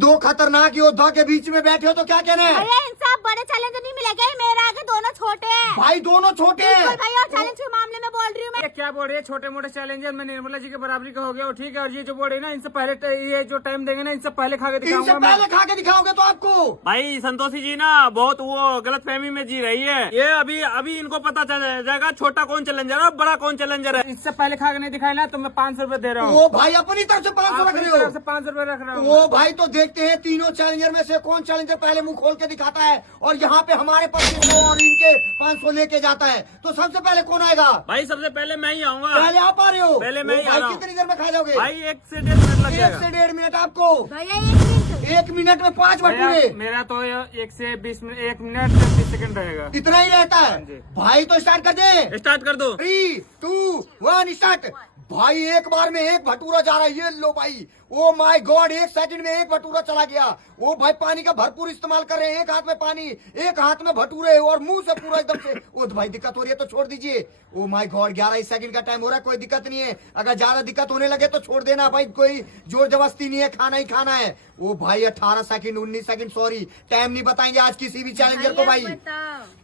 दो खतरनाक योद्धा के बीच में बैठे हो तो क्या कहना है? अरे इन सब बड़े चैलेंज नहीं मिलेंगे, मेरे आगे दोनों छोटे हैं। भाई दोनों छोटे हैं। बिल्कुल भाई, और चैलेंज के मामले में बोल रही हूँ मैं। ये क्या बोल रही है? छोटे मोटे चैलेंजर में निर्मला जी के बराबरी का हो गया, और ठीक है। और ये जो बोल रही है ना, इनसे पहले ये जो टाइम देंगे ना, इनसे पहले खा के इनसे दिखाऊंगा मैं। पहले खा के दिखाओगे तो आपको। भाई संतोषी जी ना बहुत वो गलत फहमी में जी रही है। ये अभी इनको पता चल जाएगा छोटा कौन चैलेंजर है और बड़ा कौन चैलेंजर है। इससे पहले खा के नहीं दिखाया ना तो मैं 500 रुपए दे रहा हूँ। वो भाई अपनी तरफ से 500 रख रहे हो। 500 रुपए रख रहा हूँ। वो भाई तो देखते हैं तीनों चैलेंजर में से कौन चैलेंजर पहले मुंह खोल के दिखाता है, और यहाँ पे हमारे 2500 और इनके 500 लेके जाता है। तो सबसे पहले कौन आएगा? भाई सबसे पहले मैं ही आऊंगा। पहले आप आ रहे हो? पहले मैं ही आ भाई रहा हूँ। कितनी देर में खा जाओगे? भाई 1 से 1.5 मिनट लग 1 जाएगा। से 1.5 मिनट आपको। भैया 1 मिनट। 1 मिनट में 5 भटूरे। भैया, मेरा तो 1 से 20 मिनट 1 मिनट 20 सेकंड रहेगा। इतना ही रहता है हाँ जी। भाई। तो स्टार्ट कर दे। स्टार्ट कर दो। 3, 2, 1 स्टार्ट। भाई एक बार में एक भटूरा जा रहा है। ये लो भाई, ओ माय गॉड, 1 सेकंड में एक भटूरा चला गया। वो भाई पानी का भरपूर इस्तेमाल कर रहे हैं। एक हाथ में पानी, एक हाथ में भटूरे, और मुंह से पूरा एकदम से। ओ भाई दिक्कत हो रही है तो छोड़ दीजिए। ओ माय गॉड, 11 सेकंड का टाइम हो रहा है। कोई दिक्कत नहीं है, अगर ज्यादा दिक्कत होने लगे तो छोड़ देना भाई। कोई जोर जबरदस्ती नहीं है, खाना ही खाना है। ओ भाई 18 सेकंड, 19 सेकंड, सॉरी टाइम नहीं बताएंगे आज किसी भी चैलेंजर को भाई।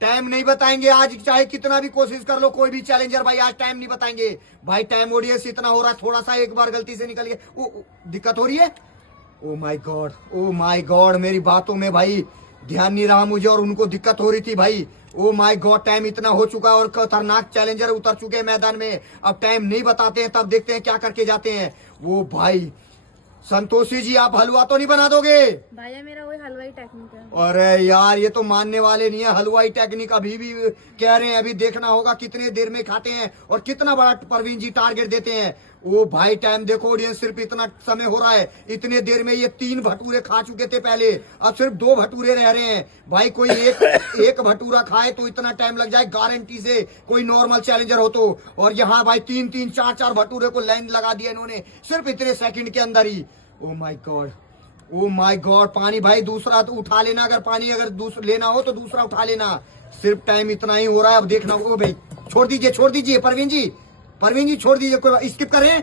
टाइम नहीं बताएंगे आज, चाहे कितना भी कोशिश कर लो कोई भी चैलेंजर भाई, आज टाइम नहीं बताएंगे भाई। टाइम ऑडियंस इतना हो रहा है, थोड़ा सा एक बार गलती से निकल गया। दिक्कत हो रही है। ओ my God, oh my God, मेरी बातों में भाई ध्यान नहीं रहा मुझे, और उनको दिक्कत हो रही थी भाई। ओ माय गॉड, टाइम इतना हो चुका है और खतरनाक चैलेंजर उतर चुके हैं मैदान में। अब टाइम नहीं बताते हैं, तब देखते हैं क्या करके जाते हैं वो भाई। संतोषी जी, आप हलवा तो नहीं बना दोगे? भैया मेरा वही हलवाई टेक्निक है। अरे यार, ये तो मानने वाले नहीं है। हलवाई टेक्निक अभी भी कह रहे हैं। अभी देखना होगा कितने देर में खाते हैं और कितना बड़ा प्रवीण जी टारगेट देते हैं। वो भाई टाइम देखो ऑडियंस, सिर्फ इतना समय हो रहा है। इतने देर में ये 3 भटूरे खा चुके थे पहले, अब सिर्फ 2 भटूरे रह रहे हैं भाई। कोई एक भटूरा खाए तो इतना टाइम लग जाए गारंटी से, कोई नॉर्मल चैलेंजर हो तो। और यहाँ भाई 3-3, 4-4 भटूरे को लाइन लगा दिया इन्होंने सिर्फ इतने सेकंड के अंदर ही। Oh my God, oh my God. पानी भाई दूसरा तो उठा लेना, अगर पानी अगर लेना हो तो दूसरा उठा लेना। सिर्फ टाइम इतना ही हो रहा है, अब देखना होगा भाई। छोड़ दीजिए परवीन जी छोड़ दीजिए। कोई स्किप करें?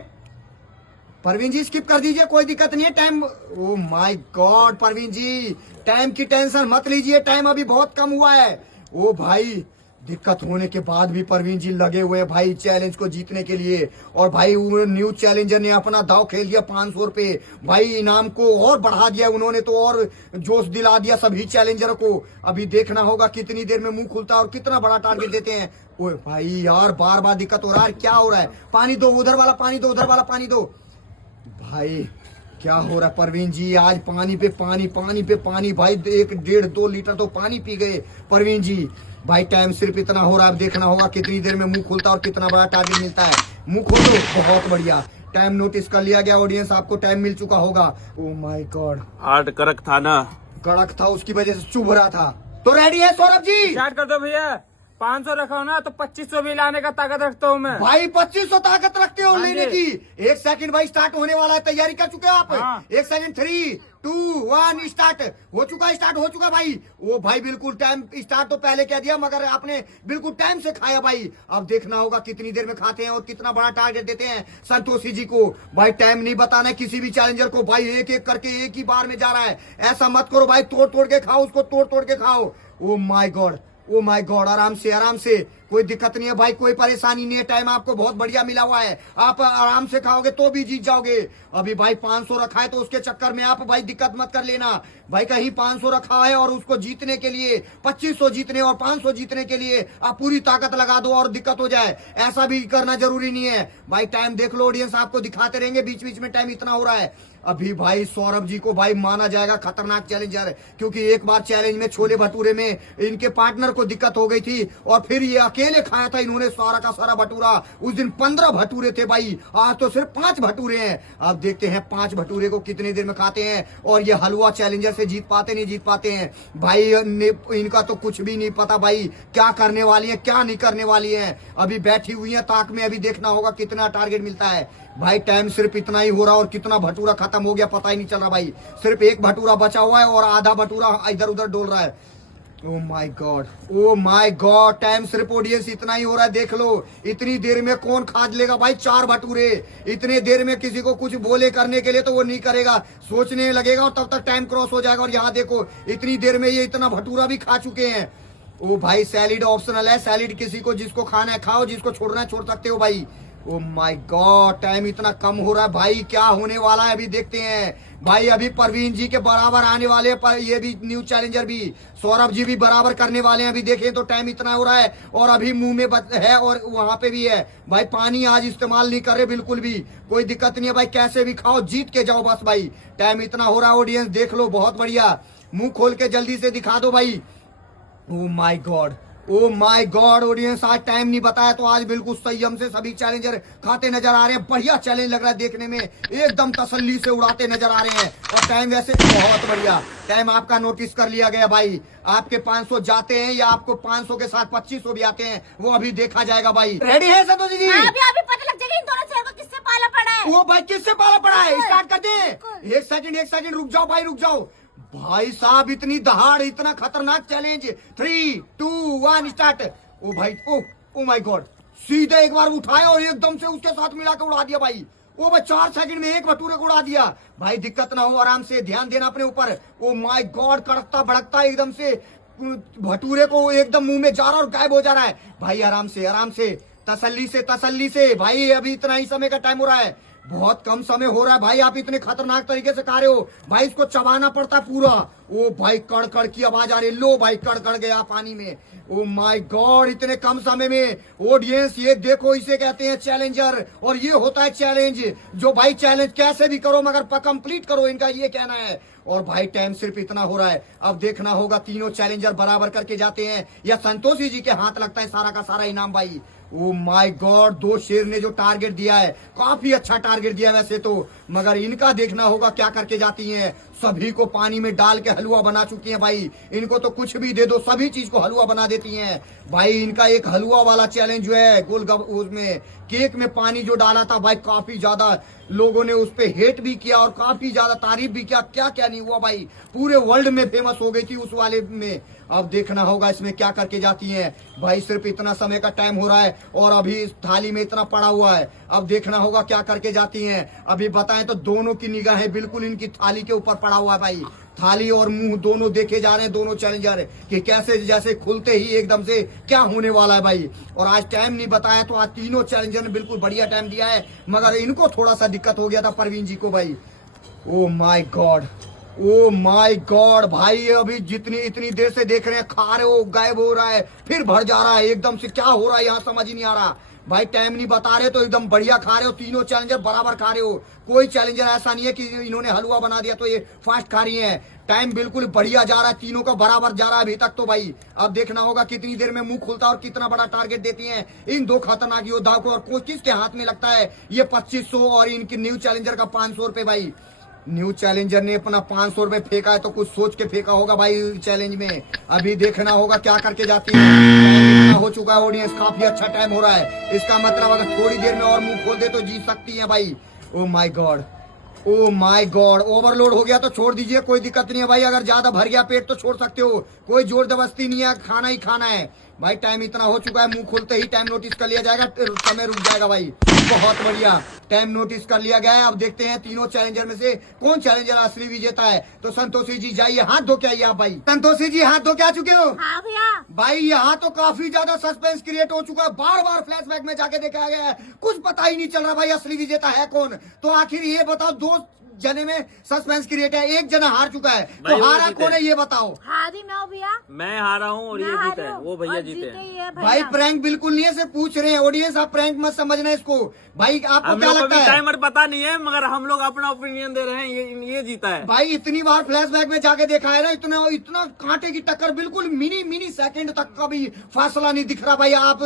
परवीन जी स्किप कर दीजिए, कोई दिक्कत नहीं है। Time, oh my god Parveen ji, time की टेंशन मत लीजिए, टाइम अभी बहुत कम हुआ है। ओ भाई, दिक्कत होने के बाद भी परवीन जी लगे हुए भाई चैलेंज को जीतने के लिए। और भाई न्यू चैलेंजर ने अपना दाव खेल दिया 500 रुपए भाई, इनाम को और बढ़ा दिया उन्होंने तो, और जोश दिला दिया सभी चैलेंजरों को। अभी देखना होगा कितनी देर में मुंह खुलता है और कितना बड़ा टारगेट देते हैं। ओए भाई यार, बार बार दिक्कत हो रहा है, क्या हो रहा है? पानी दो, उधर वाला पानी दो, उधर वाला पानी दो। भाई क्या हो रहा है परवीन जी? आज पानी पे पानी भाई, 1-1.5-2 लीटर तो पानी पी गए परवीन जी भाई। टाइम सिर्फ इतना हो रहा है, अब देखना होगा कितनी देर में मुंह खुलता है और कितना बड़ा टारगेट मिलता है। मुंह खोलो, बहुत बढ़िया, टाइम नोटिस कर लिया गया ऑडियंस, आपको टाइम मिल चुका होगा। ओ माय गॉड, हार्ड कड़क था ना, कड़क था, उसकी वजह से चुभ रहा था। तो रेडी है सौरभ जी? स्टार्ट कर दो भैया। 500 रखा हो ना तो 2500 भी लाने का ताकत रखता हूँ मैं भाई। 2500 ताकत रखते हो हाँ लेने जी। की। 1 सेकंड भाई, स्टार्ट होने वाला है, तैयारी कर चुके हो आप? हाँ। 1 सेकंड, 3, 2, 1 स्टार्ट स्टार्ट हो चुका भाई। वो भाई बिल्कुल टाइम स्टार्ट तो पहले कह दिया, मगर आपने बिल्कुल टाइम से खाया भाई। अब देखना होगा कितनी देर में खाते हैं और कितना बड़ा टारगेट देते हैं संतोषी जी को। भाई टाइम नहीं बताना है किसी भी चैलेंजर को भाई, एक एक करके एक ही बार में जा रहा है। ऐसा मत करो भाई, तोड़ के खाओ उसको, तोड़ के खाओ। ओ my God, oh my God, आराम से, कोई दिक्कत नहीं है भाई, कोई परेशानी नहीं है। टाइम आपको बहुत बढ़िया मिला हुआ है, आप आराम से खाओगे तो भी जीत जाओगे। अभी भाई 500 रखा है तो उसके चक्कर में आप भाई दिक्कत मत कर लेना भाई। कहीं 500 रखा है और उसको जीतने के लिए, 2500 जीतने और 500 जीतने के लिए आप पूरी ताकत लगा दो और दिक्कत हो जाए, ऐसा भी करना जरूरी नहीं है भाई। टाइम देख लो ऑडियंस, आपको दिखाते रहेंगे बीच बीच में, टाइम इतना हो रहा है। अभी भाई सौरभ जी को भाई माना जाएगा खतरनाक चैलेंजर, क्योंकि एक बार चैलेंज में छोले भटूरे में इनके पार्टनर को दिक्कत हो गई थी और फिर ये अकेले खाया था इन्होंने सारा का सारा भटूरा। उस दिन 15 भटूरे थे भाई, आज तो सिर्फ 5 भटूरे हैं। अब देखते हैं 5 भटूरे को कितनी देर में खाते हैं, और ये हलवा चैलेंजर से जीत पाते हैं भाई। इनका तो कुछ भी नहीं पता भाई, क्या करने वाली है क्या नहीं करने वाली है। अभी बैठी हुई है ताक में, अभी देखना होगा कितना टारगेट मिलता है भाई। टाइम सिर्फ इतना ही हो रहा और कितना भटूरा खत्म हो गया पता ही नहीं चल रहा भाई। सिर्फ एक भटूरा बचा हुआ है और आधा भटूरा इधर उधर डोल रहा है। ओ माय गॉड, टाइम सिर्फ ऑडियंस इतना ही हो रहा है, देख लो। इतनी देर में कौन खा लेगा भाई 4 भटूरे? इतने देर में किसी को कुछ बोले करने के लिए तो वो नहीं करेगा, सोचने लगेगा और तब तक टाइम क्रॉस हो जाएगा। और यहाँ देखो इतनी देर में ये इतना भटूरा भी खा चुके हैं। ओ भाई सैलिड ऑप्शनल है, सैलिड किसी को जिसको खाना है खाओ, जिसको छोड़ना है छोड़ सकते हो भाई। ओ माय गॉड, टाइम इतना कम हो रहा है भाई, क्या होने वाला है अभी देखते हैं भाई। अभी परवीन जी के बराबर आने वाले पर ये भी न्यू चैलेंजर भी सौरभ जी भी बराबर करने वाले हैं। अभी देखें तो टाइम इतना हो रहा है और अभी मुंह में है और वहां पे भी है भाई। पानी आज इस्तेमाल नहीं कर रहे बिल्कुल भी, कोई दिक्कत नहीं है भाई, कैसे भी खाओ जीत के जाओ बस भाई। टाइम इतना हो रहा है, ऑडियंस देख लो, बहुत बढ़िया। मुंह खोल के जल्दी से दिखा दो भाई। ओ माय गॉड ऑडियंस, आज टाइम नहीं बताया तो आज बिल्कुल संयम से सभी चैलेंजर खाते नजर आ रहे हैं। बढ़िया चैलेंज लग रहा है देखने में, एकदम तसल्ली से उड़ाते नजर आ रहे हैं। और टाइम वैसे बहुत बढ़िया, टाइम आपका नोटिस कर लिया गया भाई। आपके 500 जाते हैं या आपको 500 के साथ 2500 भी आते हैं, वो अभी देखा जाएगा भाई। रेडी है संतोषी जी? अभी पता लग जाएगा इन दोनों चेहरों को किससे पाला पड़ा है। वो भाई किससे पाला पड़ा है, स्टार्ट करते हैं। एक सेकंड रुक जाओ भाई, रुक जाओ भाई साहब, इतनी दहाड़, इतना खतरनाक चैलेंज। 3, 2, 1 स्टार्ट। ओ भाई, ओ माय गॉड, सीधे एक बार उठाया और एकदम से उसके साथ मिला के उड़ा दिया भाई। ओ भाई 4 सेकंड में एक भटूरे को उड़ा दिया भाई। दिक्कत ना हो, आराम से ध्यान देना अपने ऊपर। ओ माय गॉड, कड़कता भड़कता एकदम से भटूरे को एकदम मुंह में जा रहा और गायब हो जा रहा है भाई। आराम से तसल्ली से भाई। अभी इतना ही समय का टाइम हो रहा है, बहुत कम समय हो रहा है भाई। आप इतने खतरनाक तरीके से खा रहे हो भाई, इसको चबाना पड़ता है पूरा। ओ भाई कड़ कड़ की आवाज आ रही, लो भाई कड़ कड़ गया पानी में। ओ माय गॉड, इतने कम समय में। ऑडियंस ये देखो, इसे कहते हैं चैलेंजर, और ये होता है चैलेंज जो भाई चैलेंज कैसे भी करो मगर कंप्लीट करो, इनका ये कहना है। और भाई टाइम सिर्फ इतना हो रहा है, अब देखना होगा तीनों चैलेंजर बराबर करके जाते हैं या संतोषी जी के हाथ लगता है सारा का सारा इनाम भाई। ओ माय गॉड, 2 शेर ने जो टारगेट दिया है, काफी अच्छा टारगेट दिया वैसे तो, मगर इनका देखना होगा क्या करके जाती हैं। सभी को पानी में डाल के हलवा बना चुकी हैं भाई। इनको तो कुछ भी दे दो, सभी चीज को हलवा बना देती हैं भाई। इनका एक हलवा वाला चैलेंज जो है उसमें केक में पानी जो डाला था भाई, काफी ज्यादा लोगों ने उस पे हेट भी किया और काफी ज्यादा तारीफ भी किया। क्या क्या नहीं हुआ भाई, पूरे वर्ल्ड में फेमस हो गई थी उस वाले में। अब देखना होगा इसमें क्या करके जाती हैं भाई। सिर्फ इतना समय का टाइम हो रहा है और अभी इस थाली में इतना पड़ा हुआ है, अब देखना होगा क्या करके जाती हैं। अभी बताएं तो दोनों की निगाहें बिल्कुल इनकी थाली के ऊपर पड़ा हुआ है भाई। थाली और मुंह दोनों देखे जा रहे हैं दोनों चैलेंजर कि कैसे जैसे खुलते ही एकदम से क्या होने वाला है भाई। और आज टाइम नहीं बताया तो आज तीनों चैलेंजर ने बिल्कुल बढ़िया टाइम दिया है, मगर इनको थोड़ा सा दिक्कत हो गया था परवीन जी को भाई। ओ माय गॉड भाई, अभी इतनी देर से देख रहे हैं, खा रहे हो, गायब हो रहा है, फिर भर जा रहा है एकदम से। क्या हो रहा है यहाँ समझ ही नहीं आ रहा भाई। टाइम नहीं बता रहे तो एकदम बढ़िया खा रहे हो, तीनों चैलेंजर बराबर खा रहे हो। कोई चैलेंजर ऐसा नहीं है कि इन्होंने हलवा बना दिया तो ये फास्ट खा रही है। टाइम बिल्कुल बढ़िया जा रहा है, तीनों का बराबर जा रहा है अभी तक तो भाई। अब देखना होगा कितनी देर में मुंह खुलता है और कितना बड़ा टारगेट देती हैं इन 2 खतरनाक योद्धाओं को। और किसके हाथ में लगता है ये 2500 और इनकी न्यू चैलेंजर का 500 रुपए भाई। न्यू चैलेंजर ने अपना 500 रुपए फेंका है तो कुछ सोच के फेंका होगा भाई चैलेंज में। अभी देखना होगा क्या करके जाती है। टाइम हो चुका है ऑडियंस, काफी अच्छा टाइम हो रहा है, इसका मतलब अगर थोड़ी देर में और मुंह खोल दे तो जीत सकती है भाई। ओ माय गॉड, ओवरलोड हो गया तो छोड़ दीजिए, कोई दिक्कत नहीं है भाई। अगर ज्यादा भर गया पेट तो छोड़ सकते हो, कोई जोर जबरदस्ती नहीं है, खाना ही खाना है भाई। टाइम इतना हो चुका है, मुंह खुलते ही टाइम नोटिस कर लिया जाएगा, समय रुक जाएगा भाई। बहुत बढ़िया, टाइम नोटिस कर लिया गया है। अब देखते हैं तीनों चैलेंजर में से कौन चैलेंजर असली विजेता है। तो संतोषी जी जाइए, हाथ धो के आइए आप भाई। संतोषी जी हाथ धो के आ चुके हो? हाँ भैया। भाई यहाँ तो काफी ज्यादा सस्पेंस क्रिएट हो चुका है, बार बार फ्लैशबैक में जाके देखा गया है, कुछ पता ही नहीं चल रहा भाई असली विजेता है कौन। तो आखिर ये बताओ, 2 जने में सस्पेंस क्रिएट है, एक जना हार चुका है, तो हारा कौन है ये बताओ। हारी मैं हूँ भैया, मैं हारा हूँ और ये जीता है, वो भैया जीते हैं भाई। प्रैंक बिल्कुल नहीं है, सिर्फ पूछ रहे हैं ऑडियंस, आप प्रैंक मत समझना इसको भाई। आपको क्या लगता है? टाइमर पता नहीं है, मगर हम लोग अपना ओपिनियन दे रहे हैं, ये जीता है भाई। इतनी बार फ्लैशबैक में जाके देखा है ना, इतना कांटे की टक्कर, बिल्कुल मिनी सेकंड तक का भी फासला नहीं दिख रहा भाई। आप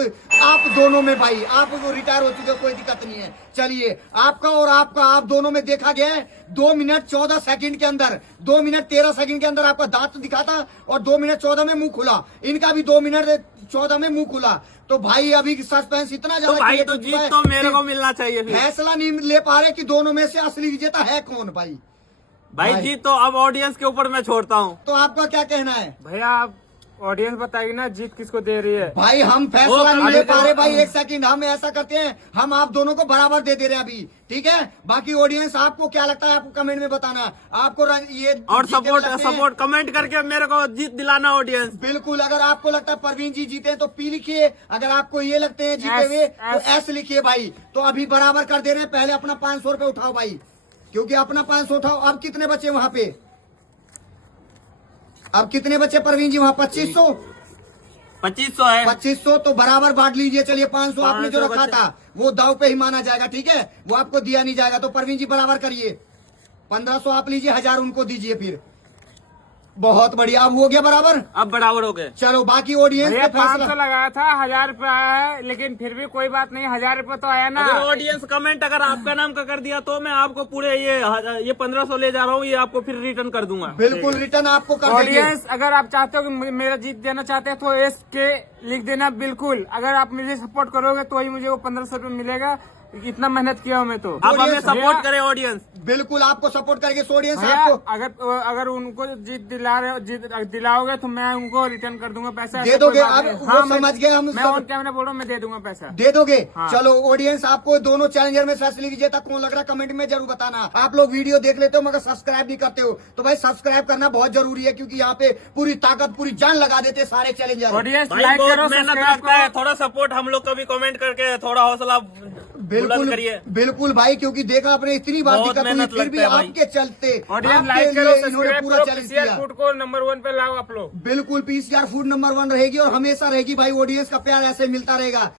दोनों में भाई, आप रिटायर हो चुके हो, कोई दिक्कत नहीं है। चलिए आपका और आपका, आप दोनों में देखा गया है 2 मिनट 14 सेकंड के अंदर, 2 मिनट 13 सेकंड के अंदर आपका दांत दिखा था और 2 मिनट 14 में मुंह खुला। इनका भी 2 मिनट 14 में मुंह खुला। तो भाई अभी सस्पेंस इतना ज्यादा, तो भाई तो जीत तो मेरे को मिलना चाहिए। फैसला नहीं ले पा रहे कि दोनों में से असली विजेता है कौन भाई। जीत तो अब ऑडियंस के ऊपर मैं छोड़ता हूँ। तो आपका क्या कहना है भैया? ऑडियंस बताएगी ना जीत किसको दे रही है। भाई हम फैसला नहीं ले पा रहे भाई, अभी- एक सेकंड हम ऐसा करते हैं, हम आप दोनों को बराबर दे दे रहे हैं अभी, ठीक है। बाकी ऑडियंस आपको क्या लगता है, आपको कमेंट में बताना। आपको ये और जीते हुए लगते हैं? सपोर्ट कमेंट करके मेरे को जीत दिलाना ऑडियंस। बिल्कुल, अगर आपको लगता है परवीन जी जीते हैं तो पी लिखिए, अगर आपको ये लगते हैं जीते हुए तो एस लिखिए भाई। तो अभी बराबर कर दे रहे हैं, पहले अपना 500 रुपए उठाओ भाई, क्योंकि अपना 500 उठाओ। अब कितने बचे वहां पे, अब कितने बचे परवीन जी वहां? 2500 2500 है। 2500 तो बराबर बांट लीजिए। चलिए 500 आपने जो 500 रखा था वो दाव पे ही माना जाएगा, ठीक है, वो आपको दिया नहीं जाएगा। तो परवीन जी बराबर करिए, 1500 आप लीजिए, 1000 उनको दीजिए। फिर बहुत बढ़िया, अब हो गया बराबर। अब बराबर हो गए। चलो बाकी ऑडियंस भैया का फैसला। 500 लगाया था, 1000 रुपए आया है, लेकिन फिर भी कोई बात नहीं, 1000 रुपए तो आया ना। अगर ऑडियंस कमेंट अगर आपका नाम का कर दिया तो मैं आपको पूरे ये 1500 ले जा रहा हूँ, ये आपको फिर रिटर्न कर दूंगा। बिल्कुल रिटर्न आपको कर देंगे। ऑडियंस अगर आप चाहते हो कि मेरा जीत देना चाहते हैं तो एस के लिख देना। बिल्कुल, अगर आप मुझे सपोर्ट करोगे तो ही मुझे वो 1500 रुपए मिलेगा। इतना मेहनत किया हूँ मैं तो। आप हमें सपोर्ट करें ऑडियंस। बिल्कुल आपको सपोर्ट करेंगे ऑडियंस भैया, आपको। अगर उनको जीत दिलाओगे तो मैं उनको रिटर्न कर दूंगा पैसा। दे ऐसा दोगे? कोई बात अब नहीं। वो हाँ, समझ गए हम मैं सब। ऑन कैमरा बोल रहा हूँ, मैं दे दूंगा पैसा। दे दोगे? हाँ। चलो ऑडियंस आपको दोनों चैलेंजर में असली विजेता कौन लग रहा है कमेंट में जरूर बताना। आप लोग वीडियो देख लेते हो मगर सब्सक्राइब नहीं करते हो, तो भाई सब्सक्राइब करना बहुत जरूरी है, क्योंकि यहाँ पे पूरी ताकत पूरी जान लगा देते हैं सारे चैलेंजर। ऑडियंस लाइक करो, मेहनत लगता है, थोड़ा सपोर्ट हम लोग को भी कमेंट करके थोड़ा हौसला बुलंद करिए। बिल्कुल भाई, क्योंकि देखा आपने इतनी बार बहुत दिक्कत हुई, मेहनत फिर भी लगता है भाई। आपके चलते ऑडियंस आपके लाइक करो, लिए इन्होंने सब्सक्राइब पूरा करो, चैलेंज पीसीआर किया। फूड को नंबर 1 पे लाओ आप लोग। बिल्कुल पीसीआर फूड नंबर 1 रहेगी और हमेशा रहेगी भाई। ऑडियंस का प्यार ऐसे मिलता रहेगा।